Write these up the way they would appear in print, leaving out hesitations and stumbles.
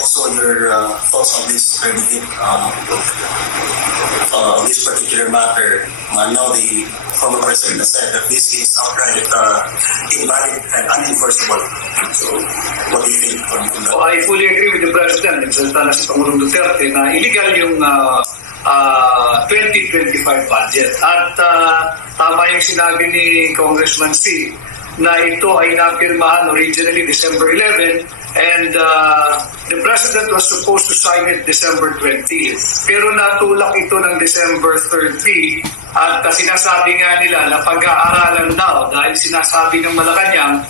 also your thoughts on this this particular matter. Now the former president has said that this is outright invalid and unenforceable. So what do you think on that? I fully agree with the president. Nagsalita na si Pangulong Duterte na illegal yung 2025 budget. At tama yung sinabi ni Congressman C na ito ay napirmahan originally December 11 and the president was supposed to sign it December 20. Pero natulak ito ng December 30 at sinasabi nga nila na pag-aaralan daw dahil sinasabi ng Malacanang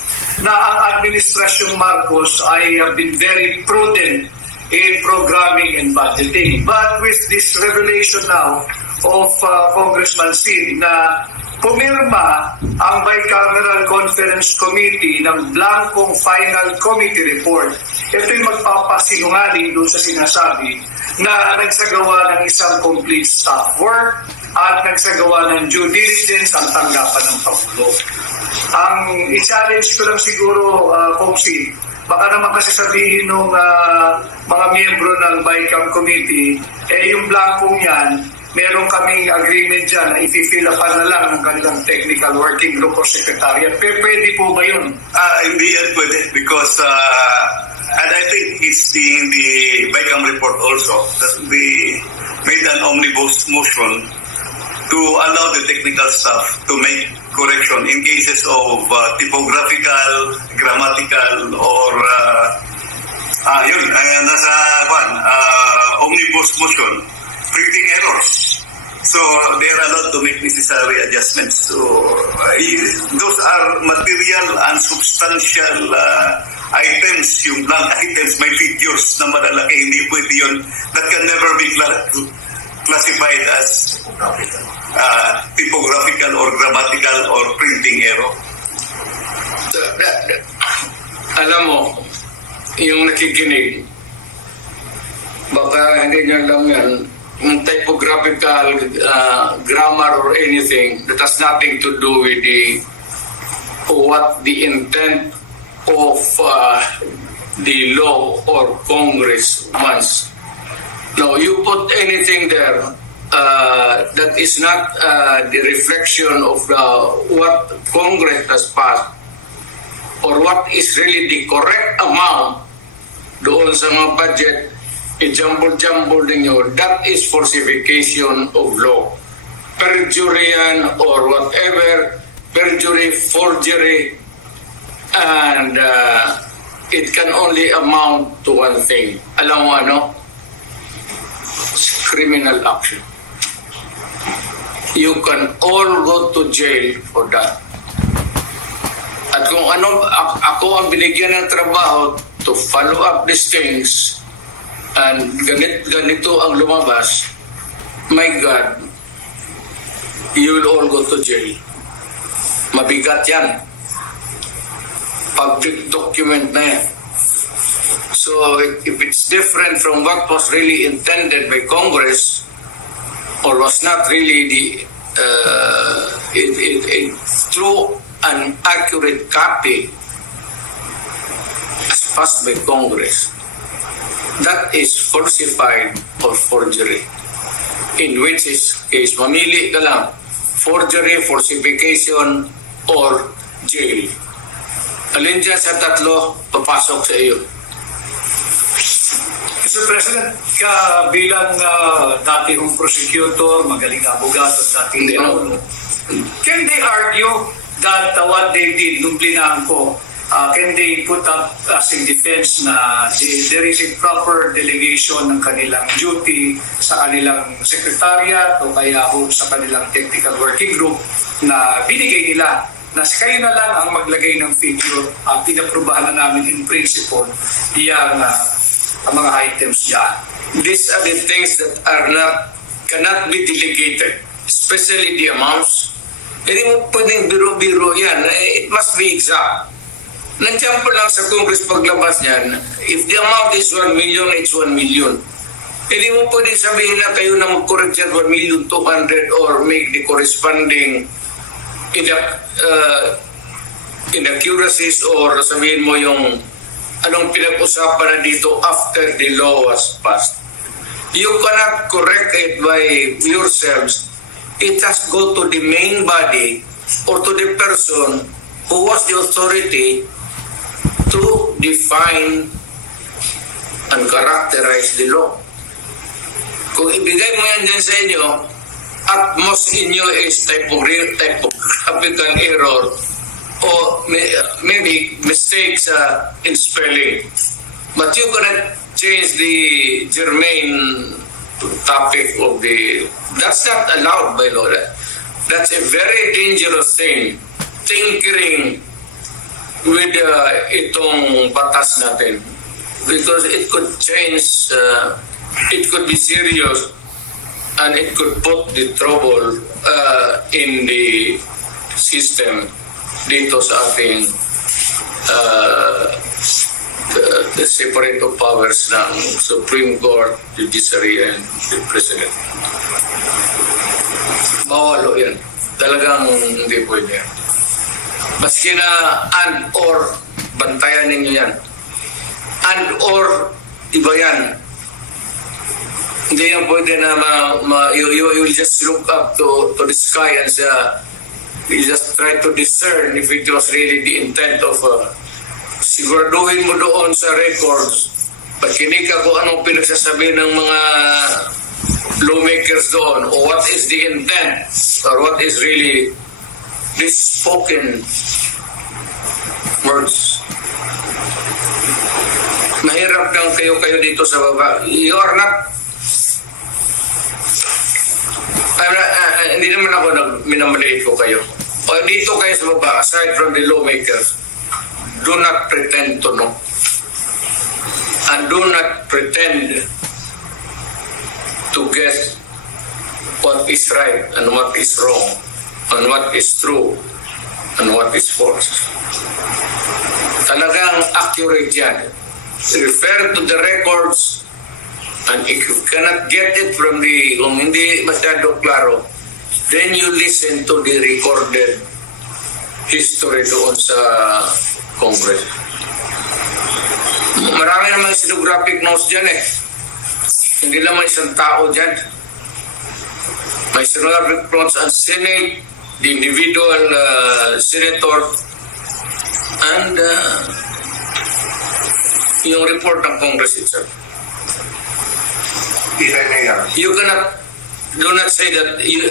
na ang Administrasyong Marcos ay been very prudent in programming and budgeting. But with this revelation now of Congressman Sid na pumirma ang Bicameral Conference Committee ng blankong final committee report, ito'y magpapasinungaling doon sa sinasabi na nagsagawa ng isang complete staff work at nagsagawa ng due diligence ang tanggapan ng Pangulo. Ang i-challenge ko lang siguro, Kong Sid, baka naman kasi sabihin ng mga miyembro ng BICAM Committee, yung blankong yan, meron kaming agreement dyan na i-fill upan na lang ng kanilang technical working group or secretariat. Pwede po ba yun? Hindi yan pwede because and I think it's in the BICAM report also that we made an omnibus motion to allow the technical staff to make correction in cases of typographical, grammatical, or nasa omnibus motion, printing errors. So they are allowed to make necessary adjustments. So those are material and substantial items, yung blank items, may figures na malalaki, hindi pwede yun. That can never be classified as typographical or grammatical or printing error. Alam mo, yung nakikinig, baka hindi nyo alam yan, yung typographical, grammar or anything that has nothing to do with what the intent of the law or Congress wants. No, you put anything there that is not the reflection of what Congress has passed or what is really the correct amount doon sa mga budget, i-jumble-jumble ninyo, that is falsification of law. Perjury yan or whatever, perjury, forgery, and it can only amount to one thing. Alam mo ano? Criminal action. You can all go to jail for that. At kung ano, ako ang binigyan ng trabaho to follow up these things and ganito ang lumabas, my God, you will all go to jail. Mabigat yan. Public document na yan. So if it's different from what was really intended by Congress or was not really the true and accurate copy as passed by Congress, that is falsified or forgery. In which case, mamili ka lang, forgery, falsification, or jail. Alin dyan sa tatlo, papasok sa iyo. Mr. President, bilang dati kong prosecutor, magaling abogado at dating can they argue that what they did, nung plinaan ko, can they put up as a defense na there is a proper delegation ng kanilang duty sa kanilang secretariat o kaya sa kanilang technical working group na binigay nila na kayo na lang ang maglagay ng figure at pinaprubahan na namin in principle ang mga items dyan. These are the things that cannot be delegated, especially the amounts. Hindi mo pwedeng biro-biro yan. It must be exact. Nandiyan po lang sa Congress paglabas niyan, if the amount is 1 million, it's 1 million. Hindi mo pwedeng sabihin na kayo na mag-correct yan 1,200,000 or make the corresponding inaccuracies or sabihin mo yung anong pinag-usapan na dito after the law was passed. You cannot correct it by yourselves. It has go to the main body or to the person who was the authority to define and characterize the law. Kung ibigay mo yan dyan sa inyo, at most inyo is typographical error or maybe mistakes in spelling. But you cannot change the germane topic of the... That's not allowed by law. That's a very dangerous thing. Tinkering with itong batas natin. Because it could change, it could be serious, and it could put the trouble in the system dito sa ating the separate of powers ng Supreme Court, Judiciary, and the President. Bawalo yan. Talagang hindi pwede yan. Maski na and or, bantayan ninyo yan. And or, iba yan. Hindi yan pwede na you will just look up to the sky and say, you just try to discern if it was really the intent of siguraduhin mo doon sa records. Pagkinig ka kung anong pinagsasabi ng mga lawmakers doon or what is the intent or what is really this spoken words. Mahirap lang kayo dito sa baba. You are not hindi naman ako minamaliit ko kayo. O dito kayo sa baba, aside from the lawmakers, do not pretend to know. And do not pretend to guess what is right and what is wrong, and what is true and what is false. Talagang accurate yan. Refer to the records, and if you cannot get it from kung hindi masyado klaro, then you listen to the recorded history doon sa Congress. Marami naman stenographic notes dyan eh. Hindi naman isang tao dyan. May stenographic notes ang Senate, the individual senator, and yung report ng Congress itself. You cannot, do not say that you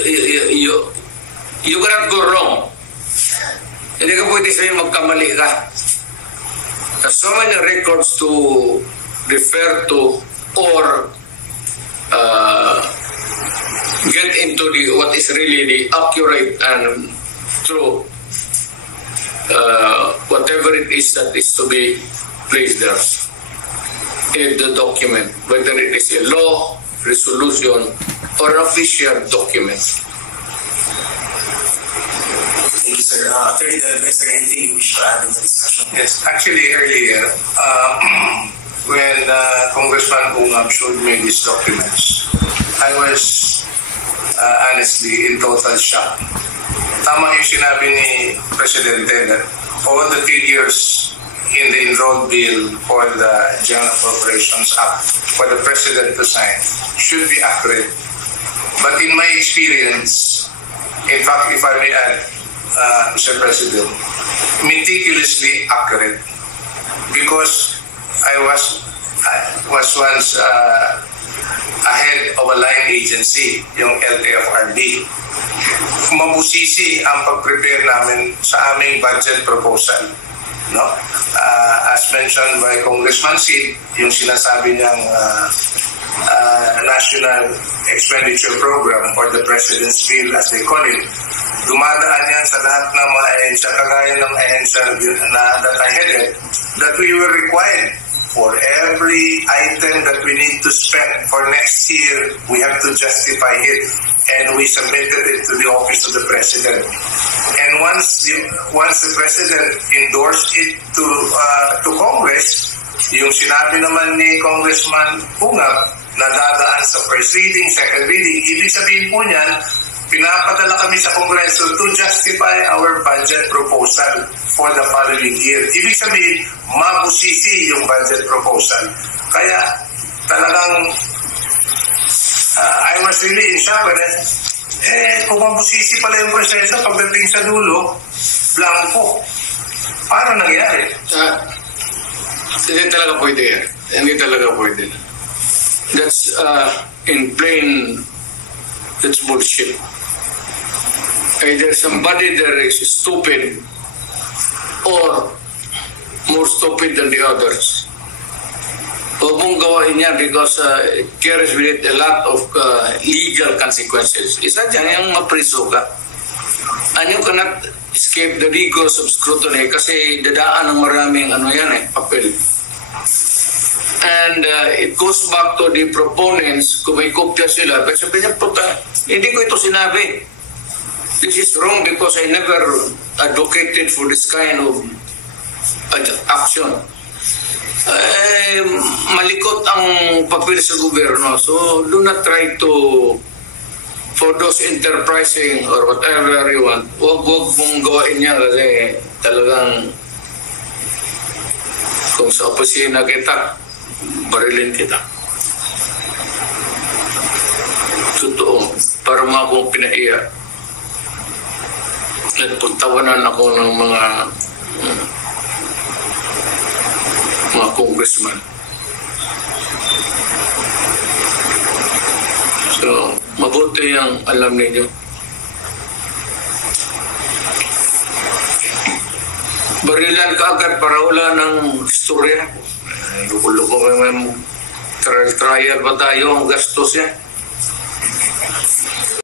cannot go wrong. Hindi ka pwede sa'yo magkamali ka. There's so many records to refer to or get into what is really the accurate and true whatever it is that is to be placed there in the document, whether it is a law, resolution, or an official document. Thank you, sir. Attorney Del, is there anything you wish to add in the discussion? Yes, actually earlier, when Congressman Ungab showed me these documents, I was honestly in total shock. Tama yung sinabi ni Presidente that all the figures in the enrolled bill for the General Appropriations Act for the President to sign should be accurate. But in my experience, in fact, if I may add, Mr. President, meticulously accurate, because I was once a head of a line agency, yung LTFRB. Mabusisi ang pag-prepare namin sa aming budget proposal. No? As mentioned by Congressman Sid, yung sinasabi niyang National Expenditure Program or the President's Bill as they call it, dumadaan yan sa lahat ng mga ahensya, kagaya ng ahensya that I headed, that we were required for every item that we need to spend for next year, we have to justify it, and we submitted it to the office of the President. And once the President endorsed it to Congress, yung sinabi naman ni Congressman Ungab na dadaan sa first reading, second reading, ibig sabihin po niyan, pinapadala kami sa Kongreso to justify our budget proposal for the following year. Ibig sabihin, mabusisi yung budget proposal. Kaya talagang I was really in shock when kung mabusisi pala yung proseso, pagdating sa dulo, blanco. Paano nangyari? Hindi talaga pwede yan. Hindi talaga pwede. That's in plain, that's bullshit. Either somebody there is stupid or more stupid than the others. Huwag mong gawain niya because it carries with it a lot of legal consequences. Isa dyan yung mapriso ka. And you cannot escape the rigors of scrutiny kasi dadaan ng maraming papel. And it goes back to the proponents, kung may kopya sila, pero sabi niya, hindi ko ito sinabi. This is wrong because I never advocated for this kind of action. Malikot ang papel sa gobyerno. So do not try to, for those enterprising or whatever you want, huwag mong gawain niya kasi talagang kung sa opisina kita, barilin kita. Totoo, para mga akong pinaiya. At pagtawanan ako ng mga congressman. So, mabuti ang alam ninyo. Barilan ka agad para wala ng istorya. Luko-luko may trial ba tayo ang gastos yan?